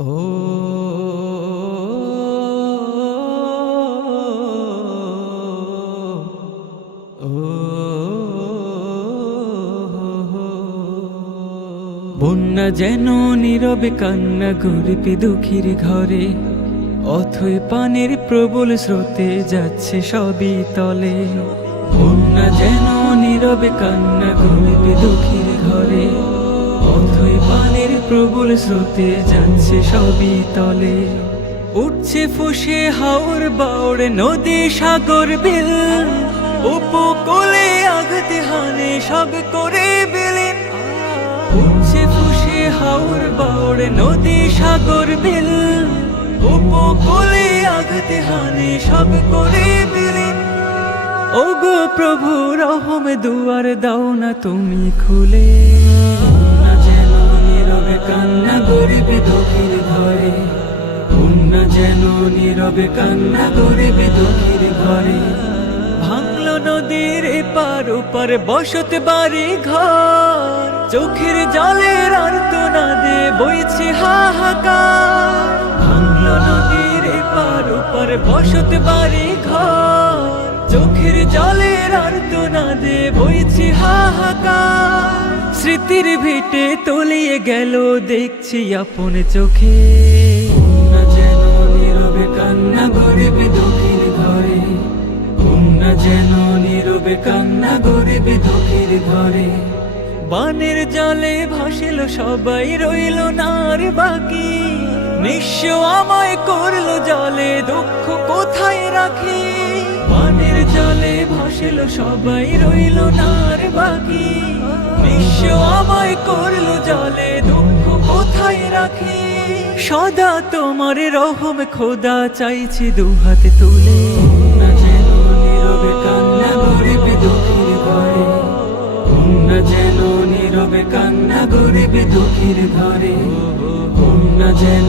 ও ও বন্যা যেন নীরবে কান্না গরিব দুঃখীর ঘরে, অথই পানির প্রবল স্রোতে যাচ্ছে সবই তলে। বন্যা যেন নীরবে কান্না গরিব দুঃখীর ঘরে, অথই পানির প্রবল স্রোতে যাচ্ছে সবই তলে। উঠছে ফুসে হাওর বাওড় নদী সাগর বিল, উপকূলে আঘাতে হানে সব করে বিলীন। উঠছে ফুসে হাওর বাওড় নদী সাগর বিল, উপকূলে আঘাতে হানে সব করে বিলীন। ওগো প্রভু রহম দুয়ার দাও না তুমি খুলে, বন্যা যেন নীরবে কান্না গরিব দুঃখীর ঘরে, বন্যা যেন নীরবে কান্না গরিব দুঃখীর ঘরে। ভাঙলো নদীর এপার ওপার বসত বাড়ি ঘর, চোখের জলের আর্তনাদে বইছে হাহাকার। ভাঙলো নদীর এপার ওপার বসত বাড়ি ঘর, চোখের জলের আর্তনাদে বইছে হাহাকার। স্মৃতির ভিটে তলিয়ে গেল দেখছি আপন চোখে, বন্যা যেন নীরবে কান্না গরিব দুঃখীর ঘরে, বন্যা যেন নীরবে কান্না গরিব দুঃখীর ঘরে। বানের জলে ভাসিল সবাই রইল না আর বাকি, নিঃস্ব আমায় করলো জলে দুঃখ কোথায় রাখি। বানের জলে ভাসিল সবাই রইল না আর বাকি, নিঃস্ব আমায় করলো জলে দুঃখ কোথায় রাখি। সদা তোমার রহম খোদা চাইছি দুহাতে তুলে, বন্যা যেন নীরবে কান্না গরিব দুঃখীর ঘরে, বন্যা যেন নীরবে কান্না গরিব দুঃখীর ঘরে, বন্যা যেন